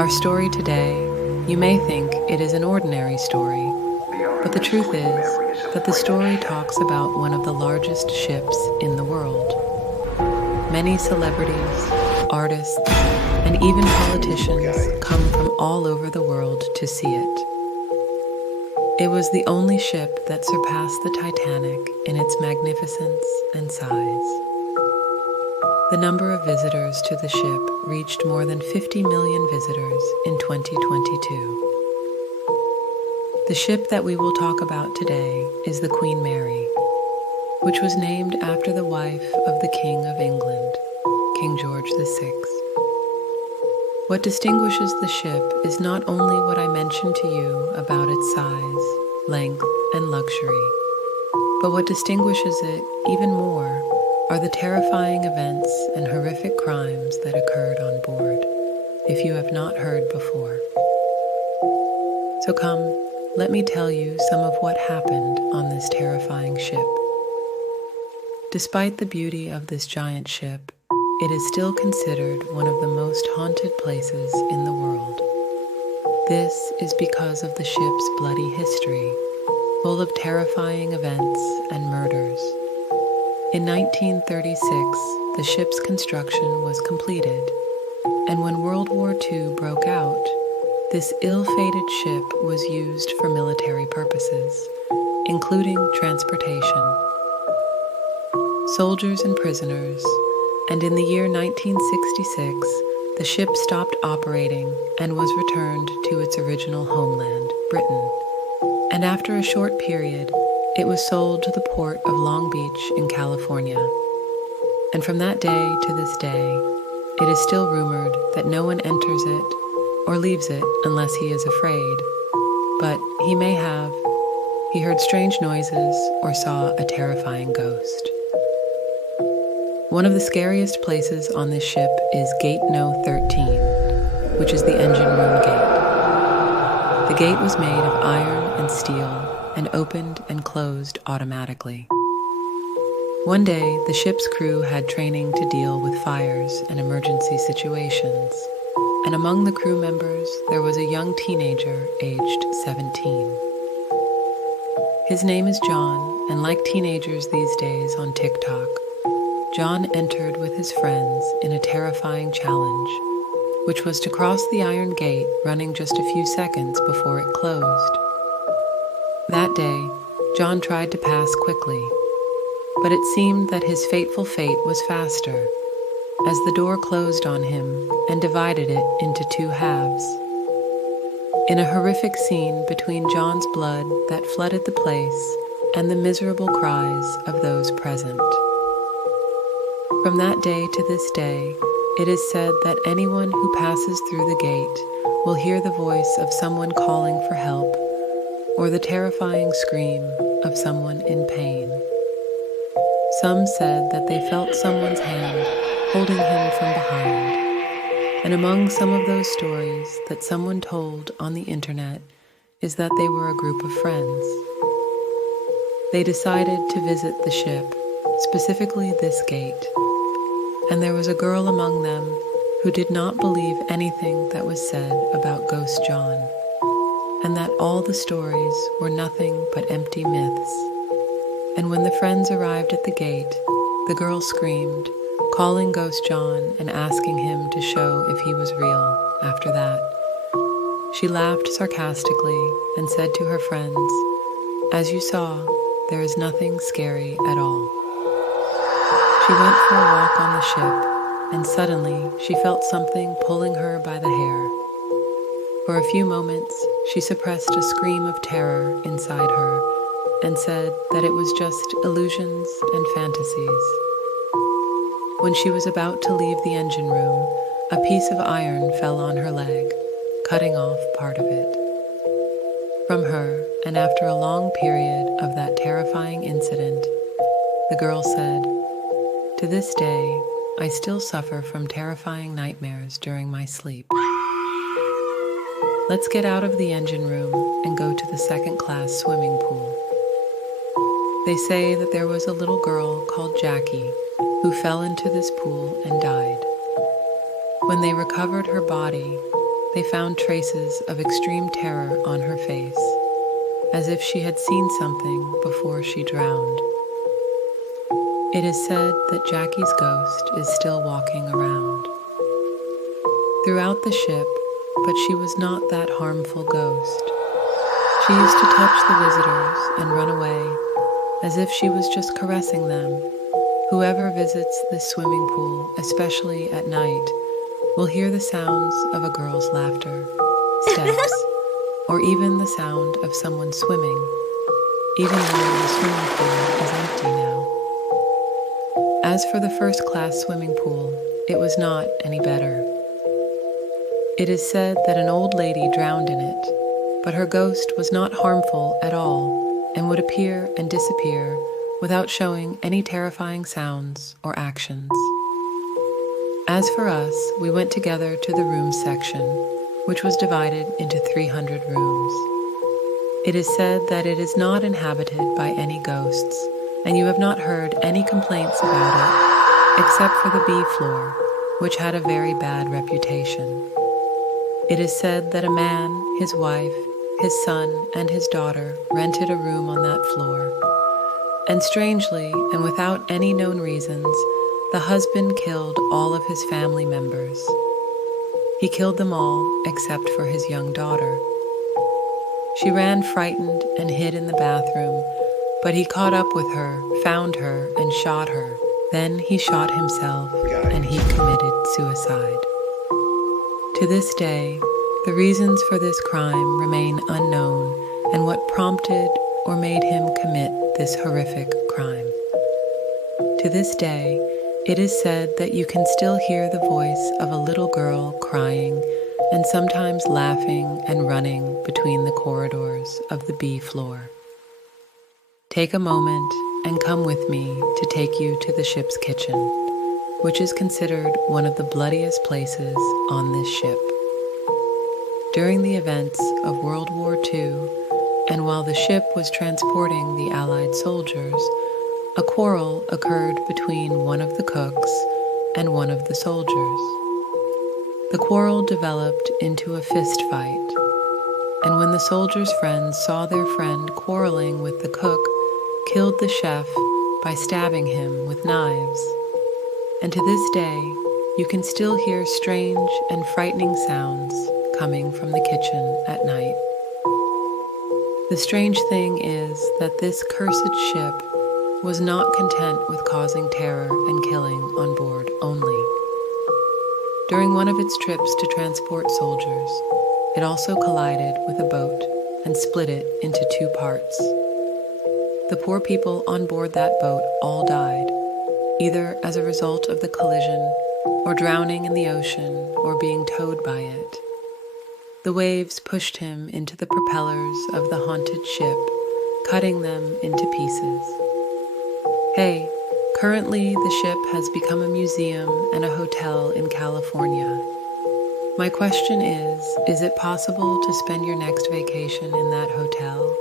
Our story today, you may think it is an ordinary story, but the truth is that the story talks about one of the largest ships in the world. Many celebrities, artists, and even politicians come from all over the world to see it. It was the only ship that surpassed the Titanic in its magnificence and size. The number of visitors to the ship reached more than 50 million visitors in 2022. The ship that we will talk about today is the Queen Mary, which was named after the wife of the King of England, King George VI. What distinguishes the ship is not only what I mentioned to you about its size, length, and luxury, but what distinguishes it even more are the terrifying events and horrific crimes that occurred on board, if you have not heard before. So come, let me tell you some of what happened on this terrifying ship. Despite the beauty of this giant ship, it is still considered one of the most haunted places in the world. This is because of the ship's bloody history, full of terrifying events and murders. In 1936, the ship's construction was completed, and when World War II broke out, this ill-fated ship was used for military purposes, including transportation. Soldiers and prisoners, and in the year 1966, the ship stopped operating and was returned to its original homeland, Britain. And after a short period, it was sold to the port of Long Beach in California. And from that day to this day, it is still rumored that no one enters it or leaves it unless he is afraid. But he may have. He heard strange noises or saw a terrifying ghost. One of the scariest places on this ship is Gate No. 13, which is the engine room gate. The gate was made of iron and steel and opened and closed automatically. One day, the ship's crew had training to deal with fires and emergency situations, and among the crew members, there was a young teenager aged 17. His name is John, and like teenagers these days on TikTok, John entered with his friends in a terrifying challenge, which was to cross the iron gate running just a few seconds before it closed. That day, John tried to pass quickly, but it seemed that his fateful fate was faster, as the door closed on him and divided it into two halves. In a horrific scene between John's blood that flooded the place and the miserable cries of those present. From that day to this day, it is said that anyone who passes through the gate will hear the voice of someone calling for help or the terrifying scream of someone in pain. Some said that they felt someone's hand holding him from behind, and among some of those stories that someone told on the internet is that they were a group of friends. They decided to visit the ship, specifically this gate, and there was a girl among them who did not believe anything that was said about Ghost John, and that all the stories were nothing but empty myths. And when the friends arrived at the gate, the girl screamed, calling Ghost John and asking him to show if he was real after that. She laughed sarcastically and said to her friends, "As you saw, there is nothing scary at all." She went for a walk on the ship, and suddenly she felt something pulling her by the hair. For a few moments, she suppressed a scream of terror inside her and said that it was just illusions and fantasies. When she was about to leave the engine room, a piece of iron fell on her leg, cutting off part of it. From her, and after a long period of that terrifying incident, the girl said, "To this day, I still suffer from terrifying nightmares during my sleep." Let's get out of the engine room and go to the second-class swimming pool. They say that there was a little girl called Jackie who fell into this pool and died. When they recovered her body, they found traces of extreme terror on her face, as if she had seen something before she drowned. It is said that Jackie's ghost is still walking around throughout the ship, but she was not that harmful ghost. She used to touch the visitors and run away, as if she was just caressing them. Whoever visits this swimming pool, especially at night, will hear the sounds of a girl's laughter, steps, or even the sound of someone swimming, even though the swimming pool is empty now. As for the first-class swimming pool, it was not any better. It is said that an old lady drowned in it, but her ghost was not harmful at all and would appear and disappear without showing any terrifying sounds or actions. As for us, we went together to the rooms section, which was divided into 300 rooms. It is said that it is not inhabited by any ghosts, and you have not heard any complaints about it, except for the B floor, which had a very bad reputation. It is said that a man, his wife, his son, and his daughter rented a room on that floor. And strangely, and without any known reasons, the husband killed all of his family members. He killed them all except for his young daughter. She ran frightened and hid in the bathroom, but he caught up with her, found her, and shot her. Then he shot himself, and he committed suicide. To this day, the reasons for this crime remain unknown and what prompted or made him commit this horrific crime. To this day, it is said that you can still hear the voice of a little girl crying and sometimes laughing and running between the corridors of the B floor. Take a moment and come with me to take you to the ship's kitchen, which is considered one of the bloodiest places on this ship. During the events of World War II, and while the ship was transporting the Allied soldiers, a quarrel occurred between one of the cooks and one of the soldiers. The quarrel developed into a fist fight, and when the soldiers' friends saw their friend quarreling with the cook, killed the chef by stabbing him with knives. And to this day, you can still hear strange and frightening sounds coming from the kitchen at night. The strange thing is that this cursed ship was not content with causing terror and killing on board only. During one of its trips to transport soldiers, it also collided with a boat and split it into 2 parts. The poor people on board that boat all died, either as a result of the collision, or drowning in the ocean, or being towed by it. The waves pushed him into the propellers of the haunted ship, cutting them into pieces. Hey, currently the ship has become a museum and a hotel in California. My question is it possible to spend your next vacation in that hotel?